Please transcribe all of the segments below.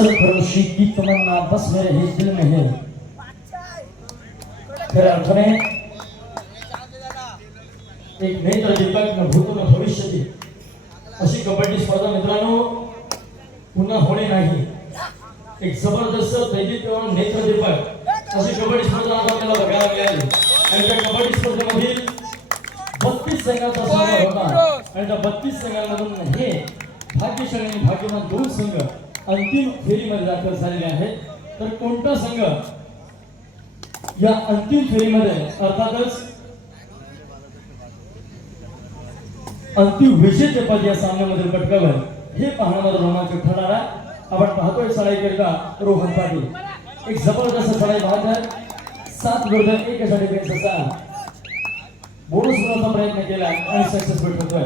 सरफरोशी की तमन्ना बस मेरे ही दिल में है. खऱ्या अर्थाने एक नेत्र दीपक न भूतो न भविष्यती अशी कबड्डी स्पर्धा मित्रांनो पुन्हा होणे नाही. एक जबरदस्त दैदिप्यमान नेत्र दीपक अशी कबड्डी स्पर्धा आज आपल्याला बघायला मिळाली. आणि त्या कबड्डी स्पर्धेमधील बत्तीस संघाचा सामना होता. आणि त्या बत्तीस संघांमधून हे भाग्यशाली आणि भाग्यवान दोन संघ अंतिम फेरीमध्ये दाखल झालेले आहेत. तर कोणता संघ या अंतिम फेरीमध्ये अर्थातच अंतिम विजेतेपद या सामन्यामध्ये पटकावर हे पाहण्यामध्ये रोमांचक ठरणार आहे आपण पाहतोय सळाईकरिता रोहन पाटील. एक जबरदस्त सळाई पाहत आहे सात विरुद्ध एक डिफेन्स असा बोनस होण्याचा प्रयत्न केला आणि सक्सेसफुल ठरतोय.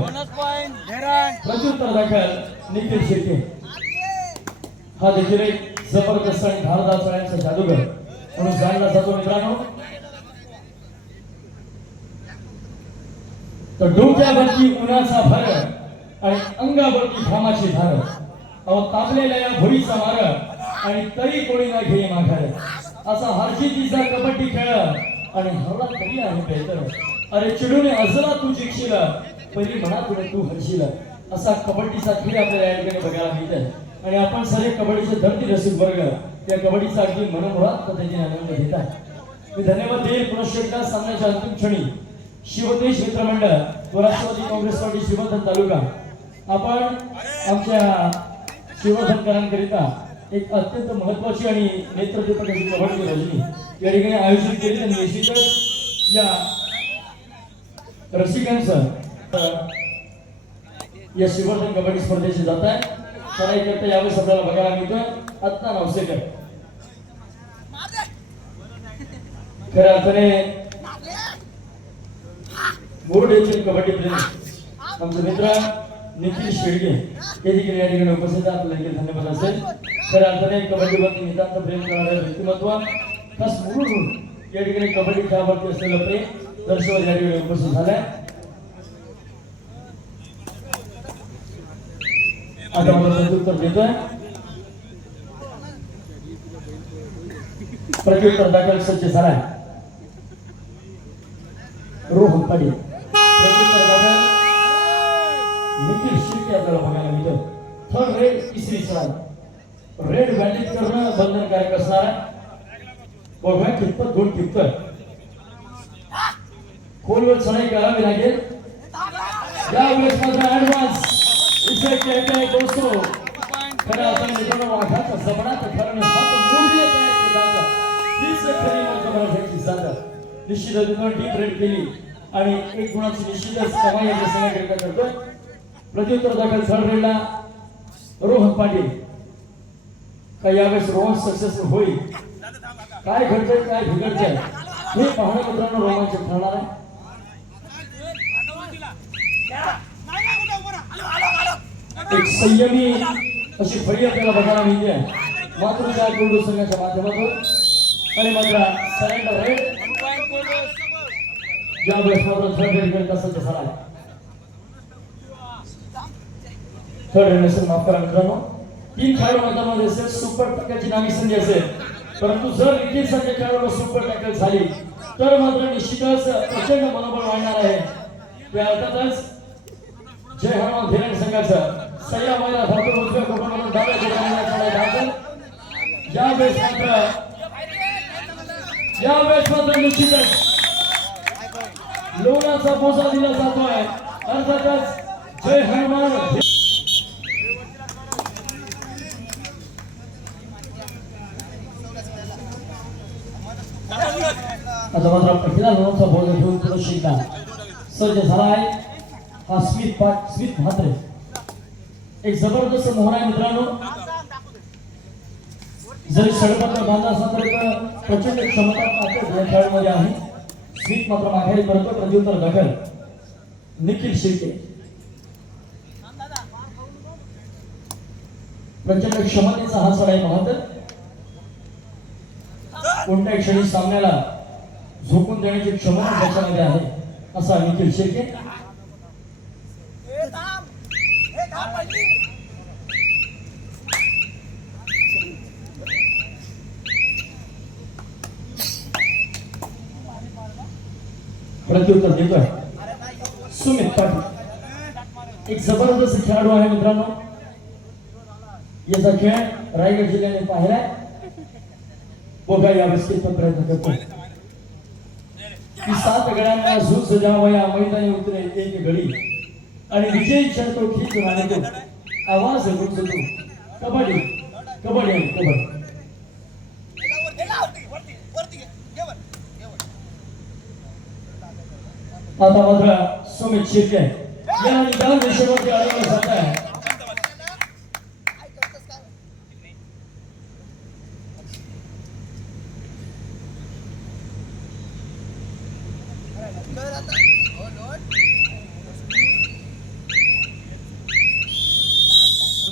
प्रत्युत्तर दाखल निखिल शेट्टी. हा देखील एक जबरदस्त आणि धारदार सळ्यांचा जादूगर. म्हणून जाणला जातो मित्रांनो. तर डोक्यावरती उन्हाचा भर आणि अंगावरती घामाची धार अहो तापलेल्या या भुईचा मार आणि तरी कोणी ना घेई माघार. असा हरजीतीचा कबड्डी खेळ आणि हरला तरी आहे बेहतर अरे चिडूने हसला तू जिंकशील पहिली म्हणा तुला तू हरशील. असा कबड्डीचा खेळ आपल्याला या ठिकाणी बघायला मिळत आहे आणि आपण सगळे कबड्डीचे धरती रसिक वर्ग त्या कबड्डीचा अगदी मनोमुळात पद्धतीने आनंद घेत आहे. मी धन्यवाद देईल पुनश्च एकदा सामन्याच्या अंतिम क्षणी. शिवदेश मित्रमंडळ व राष्ट्रवादी काँग्रेस पार्टी शिवधन तालुका. आपण आमच्या शिवधनकरांकरिता एक अत्यंत महत्वाची आणि नेत्रदीपक अशी कबड्डी रजनी या ठिकाणी आयोजित केली आणि निश्चितच या रसिकांचं या शिवर्धन कबड्डी स्पर्धेचे जात आहे. चढाई करता यावेळेस आपल्याला बघायला मिळतं. आत्ता नवसेकर खऱ्या अर्थाने बोर्ड येथील कबड्डी प्रेमी. आमचे मित्र निखिल शेळके हे देखील या ठिकाणी उपस्थित आपल्याला देखील धन्यवाद असेल. खऱ्या अर्थाने कबड्डीवरती नितांत प्रेम करणारे व्यक्तिमत्व खास म्हणून या ठिकाणी कबड्डी खेळावरती असलेलं प्रेम दर्शवत या ठिकाणी उपस्थित झालंय आता मला प्रत्युत्तर दाखल सज्ज झालाय. रोहन पाटील. प्रत्युत्तर दाखल. निखिल शिर्के आपल्याला बघायला मिळतं. थर्ड रेड तिसरी सराव रेड व्हॅलिड करणं बंधनकारक असणार आहे. बघूया कितपत दोन कितपत. खोलवर चढाई करावी लागेल. यावेळेस मात्र ऍडव्हान्स इसे कहते हैं दोस्तों खऱ्या अर्थाने मित्रांनो खरं मूल्य जातं तीच खरी डीप रेड केली आणि एक गुणाची निश्चितच कमाई आपल्या संघाकरिता करतोय प्रत्युत्तर दाखल रेडला रोहन पाटील काय यावेळेस रोहन सक्सेसफुल होईल काय घडतंय काय बिघडतंय हे पाहणं मित्रांनो रोमांचक ठरणार आहे एक संयमी अशी फळी आपल्याला बघायला मिळते. मात्र त्या कुंडू संघाच्या माध्यमातून. आणि मात्र सरेंडर रेड ज्या वेळेस मात्र थर्ड रेड करीत असेल तसा आहे थर्ड रेड माफ करा मित्रांनो. तीन खेळाडू मैदानामध्ये असेल सुपर टॅकलची नामी संधी असेल. परंतु जर इथे संख्या खेळाडूला सुपर टॅकल झाली तर मात्र निश्चितच प्रचंड मनोबळ वाढणार आहे. त्या अर्थातच जय हनुमान धीरण संघाचं. सह्या महिला धातू उजव्या कोकणामधून डाव्या कोकणामध्ये चढाई या यावेळेस मात्र यावेळेस मात्र निश्चितच लोणाचा पोसा दिला जातोय. अर्थातच जय हनुमान. आता मात्र पहिला लोणाचा बोजा घेऊन पुढे शिकला झाला आहे हा स्मित पाठ स्मित म्हात्रे. एक जबरदस्त मोहरा आहे मित्रांनो. जरी षडपत्र बांधला असला तरी पण प्रचंड क्षमता ताकद या खेळामध्ये आहे. स्मित मात्र माघारी करतो प्रत्युत्तर दाखल निखिल शिर्के प्रचंड क्षमतेचा हा सड आहे पाहत कोणत्या क्षणी सामन्याला झोकून देण्याची क्षमता त्याच्यामध्ये आहे असा निखिल शिर्के प्रत्युत्तर देतोय. सुमित पाटील. एक जबरदस्त खेळाडू आहे मित्रांनो. याचा खेळ रायगड जिल्ह्याने पाहिलाय. बघा या पण प्रयत्न करतो. की सात गड्यांना झूज सजावं मैदानी उतरे एक घडी आणि विजय क्षण तो खीच आवाज कबड्डी. कबड्डी कबड्डी. आता मात्र सुमित शिर्के या निदान रेषेवरती अडवलं जात आहे.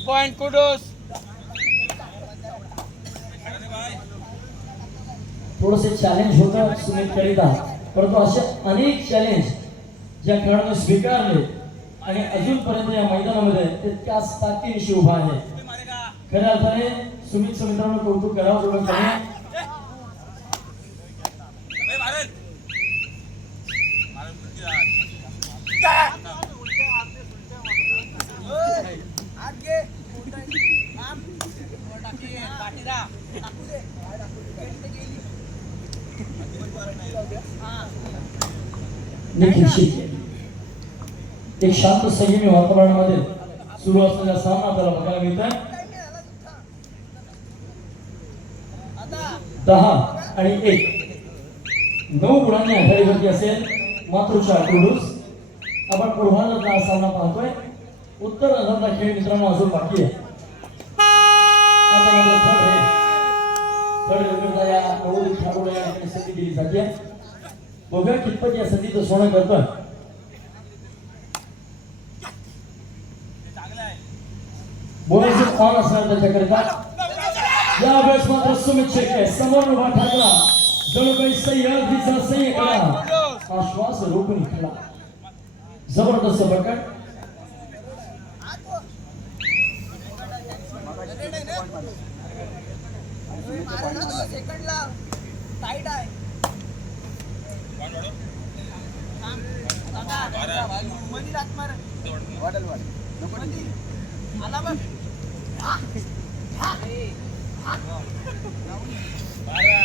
पॉइंट कुडोस थोडंसं चॅलेंज होतं सुमित करिता. परंतु असे अनेक चॅलेंज ज्या खेळाडूने स्वीकारले आणि अजूनपर्यंत या मैदानामध्ये ते त्याच ताकदीनिशी उभा आहे. खऱ्या अर्थाने सुमित मित्रांनो कौतुक करावं तेवढं कमी आहे. निखिल शिर्के एक शांत संयमी वातावरणामध्ये सुरू असलेला सामना त्याला बघायला मिळत दहा आणि एक. नऊ गुणांनी आघाडीवरती असेल मातृशा कुडूस आपण पूर्वार्धातला हा सामना पाहतोय. उत्तर अर्धातला खेळ मित्रांनो अजून बाकी आहे. आता मात्र या नवोदित ठाकूर या ठिकाणी संधी दिली जाते. बघूया कितपत या संधीचं सोनं करतोय बोलायचं कॉल असणार त्याच्याकरिता या वेळेस मात्र सुमित शेट्टे समोर उभा ठाकला जणू काही सह्याद्रीचा सह्य करा. हा श्वास रोखून खेळला जबरदस्त बटन सेकंडला टाईट आहे. मध्ये रात मार वाढल वाढ आला बघ.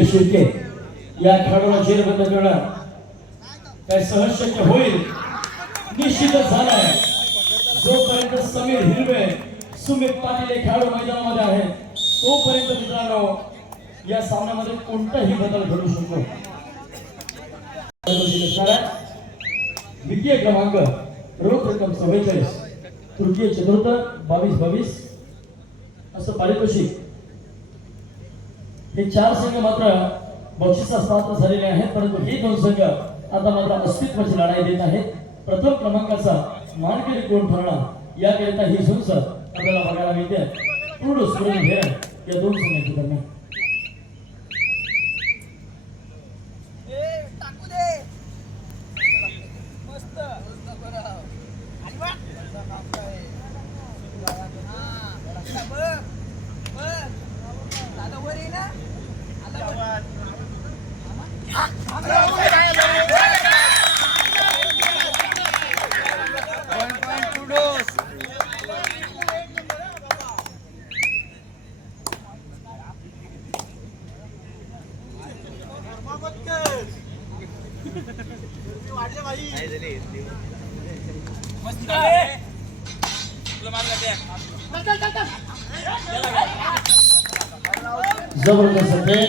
निखिल शिर्के या खेळाडूला जेरबंद करणं काय सहज शक्य होईल? निश्चितच झालंय. जोपर्यंत समीर हिरवे सुमित पाटील हे खेळाडू मैदानामध्ये आहे तोपर्यंत मित्रांनो या सामन्यामध्ये कोणताही बदल घडू शकतो. द्वितीय क्रमांक रोख रक्कम चव्वेचाळीस तृतीय चतुर्थ बावीस बावीस. असं पारितोषिक हे चार संघ मात्र बक्षिसास पात्र झालेले आहेत परंतु हे दोन संघ आता मात्र अस्तित्वाची लढाई देत आहेत. प्रथम क्रमांकाचा मानकरी कोण ठरणार? याकरिता ही झुंज आपल्याला बघायला मिळते. पूर्ण सुरू घेर या दोन संघांच्या दरम्यान ए, टाकू दे मस्त आणि बघ. हा, बघ, बघ. दादा वर ये ना आला बघ. पॉइंट पॉइंट कुडोस जबरदस्त खेळ.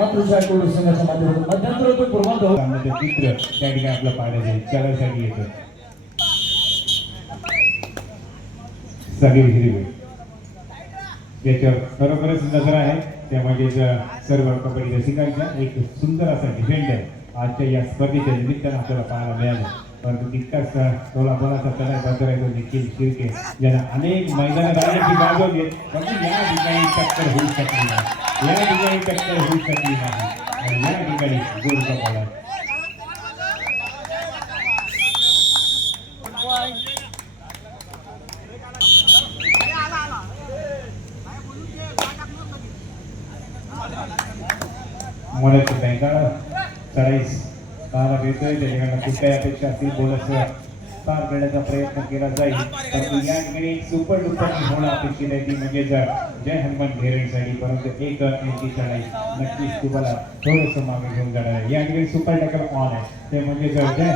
मातृशा संघाच्या माध्यमातून मध्यंतर पूर्वार्ध होत त्यामध्ये चित्र त्या ठिकाणी आपलं पाहण्याचे चढायसाठी येतं सगळी हिरवी त्याच्यावर खरोखरच नजर आहे. त्या म्हणजे सर्व कबड्डी रसिकांचा एक सुंदर असा डिफेंडर आजच्या या स्पर्धेच्या निमित्तानं आपल्याला पाहायला मिळालं. परंतु तितकाच टोला बोलाचा तडा बद्दल आहे तो निखिल शिर्के ज्यांना अनेक मैदानात आल्याची गाजवली परंतु या ठिकाणी टक्कर होऊ शकली नाही या ठिकाणी टक्कर होऊ शकली नाही आणि या ठिकाणी गोल कपाला मोलाची बँका चढाईस पाहायला मिळतोय त्याच्याकडनं खूप अपेक्षा असतील बोनस पार करण्याचा प्रयत्न केला जाईल. परंतु या ठिकाणी सुपर डुपर होणं अपेक्षित आहे ती म्हणजे जर जय हनुमान घेरेंसाठी परंतु एक यांची चढाई नक्कीच तुम्हाला थोडंसं मागे घेऊन जाणार आहे. या ठिकाणी सुपर टॅकल ऑन आहे. ते म्हणजे जर जय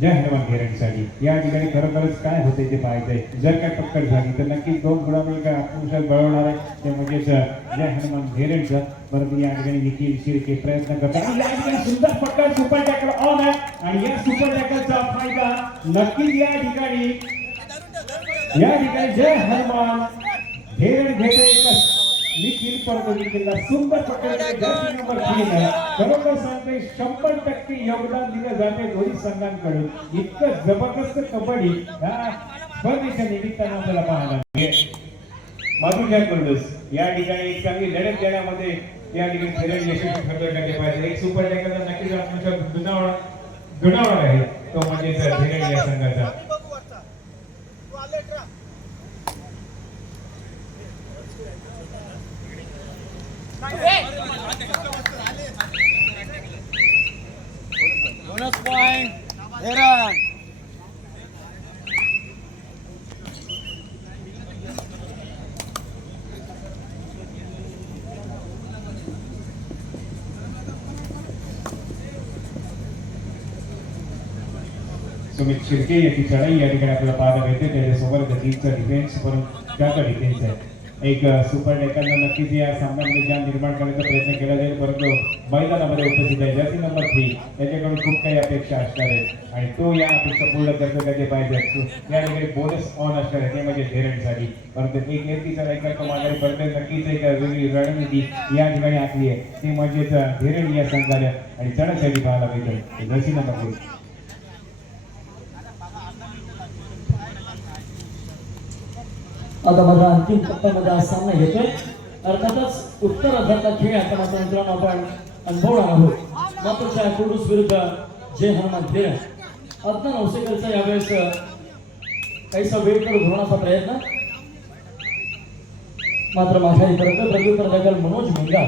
जय हनुमान घेरणसाठी. या ठिकाणी खरोखरच काय होते ते पाहायचंय? जर काय पक्कड झाली तर नक्कीच दोन गुणांमुळे काय आत्मविश्वास बळवणार आहे. ते म्हणजेच जय हनुमान घेरणचं. परंतु या ठिकाणी निखिल शिर्के प्रयत्न करतात आणि या ठिकाणी सुंदर पक्कड सुपर टॅकल ऑन आहे. आणि या सुपर टॅकलचा फायदा नक्कीच या ठिकाणी या ठिकाणी जय हनुमान घेरण घेते. निखिल निखिलला सुंदर पकडले जर्सी नंबर तीन आहे. सांगते शंभर टक्के योगदान दिलं जाते दोन्ही संघांकडून. इतकं जबरदस्त कबड्डी या स्पर्धेच्या निमित्तानं आपल्याला पाहायला माधुर्या कुर्डूस या ठिकाणी एक चांगली लढत देण्यामध्ये या ठिकाणी खेळ यशस्वी ठरले पाहिजे. एक सुपर टॅकल नक्कीच आत्मविश्वास दुणावणार दुणावणार आहे. तो म्हणजे या संघाचा बोनस पॉइंट हेरण सुमित शिर्के याची चढाई या ठिकाणी आपल्याला पाहायला मिळते त्याच्यासोबत टीमचा डिफेन्स पण त्याचा डिफेन्स आहे एक सुपर डेकरनं नक्कीच या सामन्यामध्ये ज्ञान निर्माण करण्याचा प्रयत्न केला जाईल परंतु मैदानामध्ये उपस्थित आहे जर्सी नंबर थ्री त्याच्याकडून खूप काही अपेक्षा असणार आहेत आणि तो या अपेक्षा पूर्ण करतो त्याचे पाहिजे तो या ठिकाणी बोनस ऑन असणार आहे ते म्हणजे धीरणसाठी परंतु एक एरतीचा चढाई तो माघारी परत नक्कीच एक वेगळी रणनीती या ठिकाणी आखली आहे ते म्हणजेच धीरण या संघाला आणि चढाईसाठी पाहायला मिळतं जर्सी नंबर थ्री आता माझा अंतिम टप्प्यामध्ये आज सामना घेतोय. अर्थातच उत्तर अर्धाचा खेळ आता मात्र मित्रांनो आपण अनुभवणार आहोत. मात्र कुडूस विरुद्ध जय हनुमान खेळ अज्ञान हौसेकरचा यावेळेस काहीसा वेळ करून धोरणाचा प्रयत्न. मात्र माघारी परत प्रत्युत्तर दखल मनोज मेंगा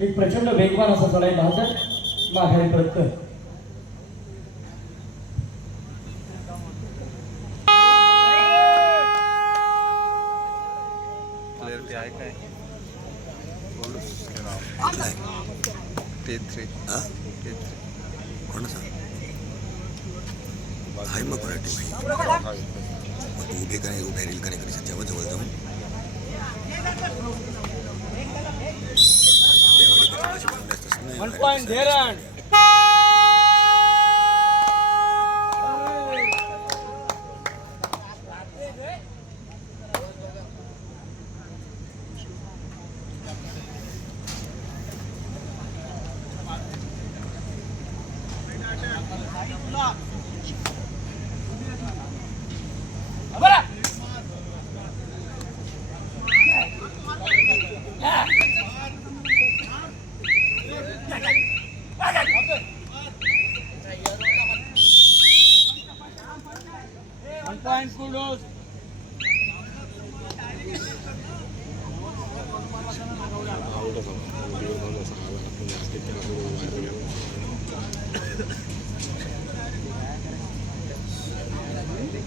एक प्रचंड वेगवान असा चढाई पाहतात माघारी परत વન પોઈન્ટ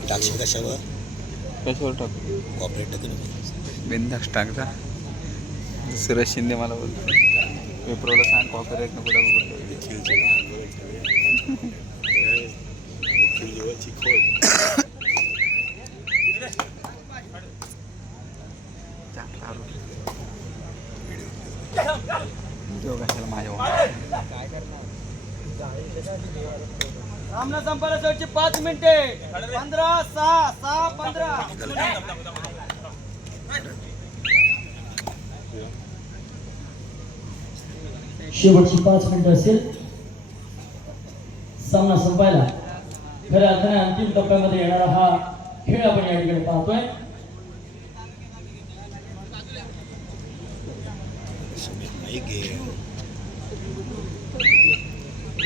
टाकशील कशावर? कशावर टाकू? कॉपरेट टाकू बिंदास टाकता सुरेश शिंदे मला बोलतो. विप्रोला सांग कॉपीराईट नको टाकू कुठलं. सामना संपायला पाच मिनिटे. पंधरा सहा सहा पंधरा. शेवटची पाच मिनिटं असेल. सामना संपायला. खऱ्या अर्थाने अंतिम टप्प्यामध्ये येणारा हा खेळ आपण या ठिकाणी पाहतोय. सुमित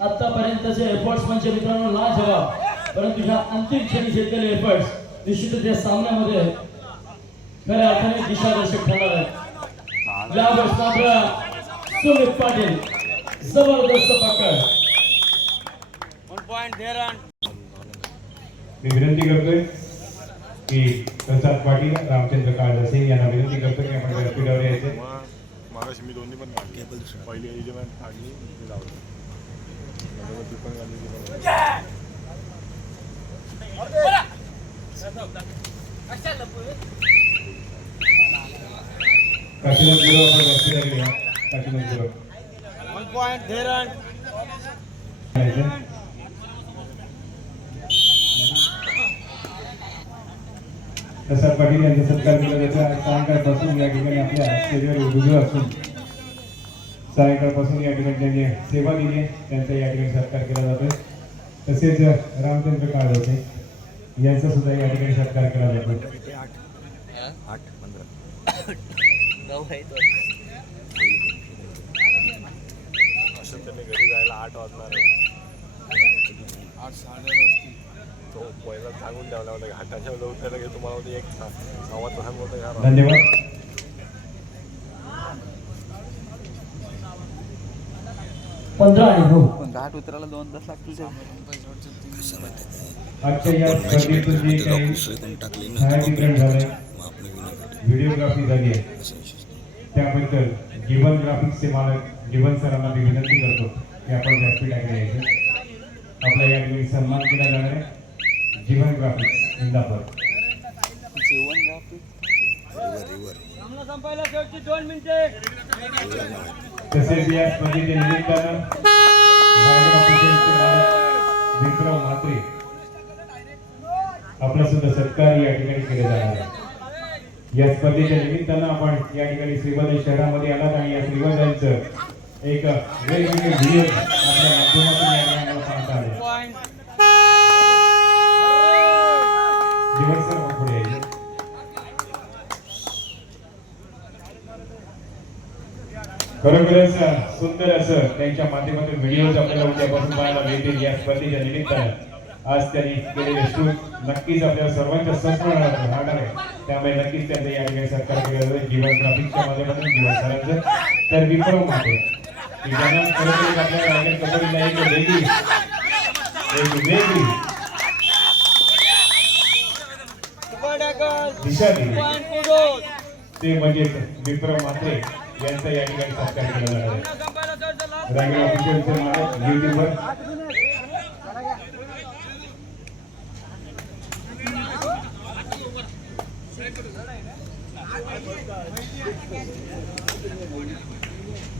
आतापर्यंतचे एफर्ट्स म्हणजे मित्रांनो ना लाजवाब परंतु ह्या अंतिम क्षणी घेतलेले एफर्ट्स निश्चितच या सामन्यामध्ये खऱ्या अर्थाने दिशादर्शक ठरणार आहे यावेळेस मात्र सुमित पाटील जबरदस्त पकड मी विनंती करतोय की प्रसाद पाटील रामचंद्र काळदासे यांना विनंती करतो की आपण व्यासपीठावर यायचे. मागाशी मी दोन्ही पण काढली पहिली एलिमेंट काढली ती लावली नंतर ती पण काढली ती पण काढली. काशीनाथ गुरु आपण व्यासपीठाकडे या काशीनाथ गुरु वन पॉइंट धेरन तसा पाटील यांचा सत्कार केला जातो. सायंकाळपासून या ठिकाणी आपल्या शरीर रुजू असून सायंकाळपासून या ठिकाणी त्यांनी सेवा दिली आहे. त्यांचा या ठिकाणी सत्कार केला जातोय. तसेच रामचंद्र काळजाचे यांचा सुद्धा या ठिकाणी सत्कार केला जातो आठ पंधरा घरी जायला आठ वाजणार आहे आठ साडे वाजता तो पहिला सांगून ठेवला होता. घाटाच्या की तुम्हाला म्हणजे एक तास होतं घरा धन्यवाद. पंधरा पण घाट उतरायला दोन तास लागतील व्हिडिओग्राफी झाली आहे. त्याबद्दल जीवन ग्राफिक्सचे मालक जीवन सरांना मी विनंती करतो की आपण व्यासपीठाकडे यायचं आपला या सन्मान केला जाणार आहे. जीवन ग्राफिक्स इंदापूर जीवन ग्राफिक्स संपायला शेवटची दोन मिनिटे तसेच या स्पर्धेच्या निमित्तानं विक्रम म्हात्रे आपला सुद्धा सत्कार या ठिकाणी केला जाणार आहे. या स्पर्धेच्या निमित्तानं आपण या ठिकाणी श्रीवर्धन शहरामध्ये आलात आणि या श्रीवर्धनचं एक वेगवेगळे व्हिडिओ आपल्या माध्यमातून खरोखरच सुंदर असं त्यांच्या माध्यमातून व्हिडिओज आपल्याला उद्यापासून पाहायला मिळतील या स्पर्धेच्या निमित्तानं. आज त्यांनी केलेले शूट नक्कीच आपल्या सर्वांच्या संस्मरणात राहणार आहे. त्यामुळे नक्कीच त्यांचं या ठिकाणी सत्कार केला जाईल जीवन ग्राफिकच्या माध्यमातून जीवन सरांचं. तर विक्रम आहे की ज्यांना खरोखर आपल्या रायगड कबड्डीला एक वेगळी एक वेगळी दिशा दिली. ते म्हणजे विक्रम म्हात्रे यांचा या ठिकाणी सत्कार केला जाणार आहे. रायगड ऑफिशियलचे मालक युट्यूबर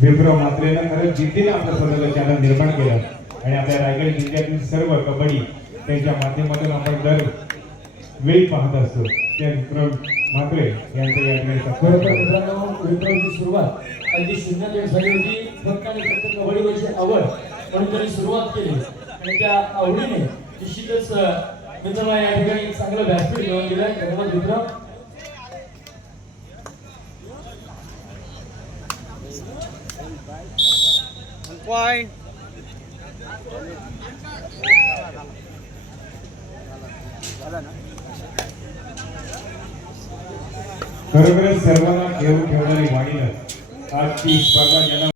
विक्रम मात्रेनं खरंच जिद्दीने आपल्या स्वतःचं चॅनल निर्माण केलं. आणि आपल्या रायगड जिल्ह्यातील सर्व कबड्डी त्यांच्या माध्यमातून आपण दर वेळी पाहत असतो. त्या विक्रम म्हात्रे यांचा या ठिकाणी खरं तर. मित्रांनो विक्रमची सुरुवात अगदी शून्य ते झाली होती. फक्त आणि फक्त कबड्डीवरची आवड म्हणून त्यांनी सुरुवात केली. आणि त्या आवडीने निश्चितच मित्रांनो या ठिकाणी चांगलं व्यासपीठ घेऊन दिलं धन्यवाद विक्रम. पॉइंट खरोखरच सर्वांना घेऊन ठेवणारी वाणीनं आज ती स्पर्धा ज्यांना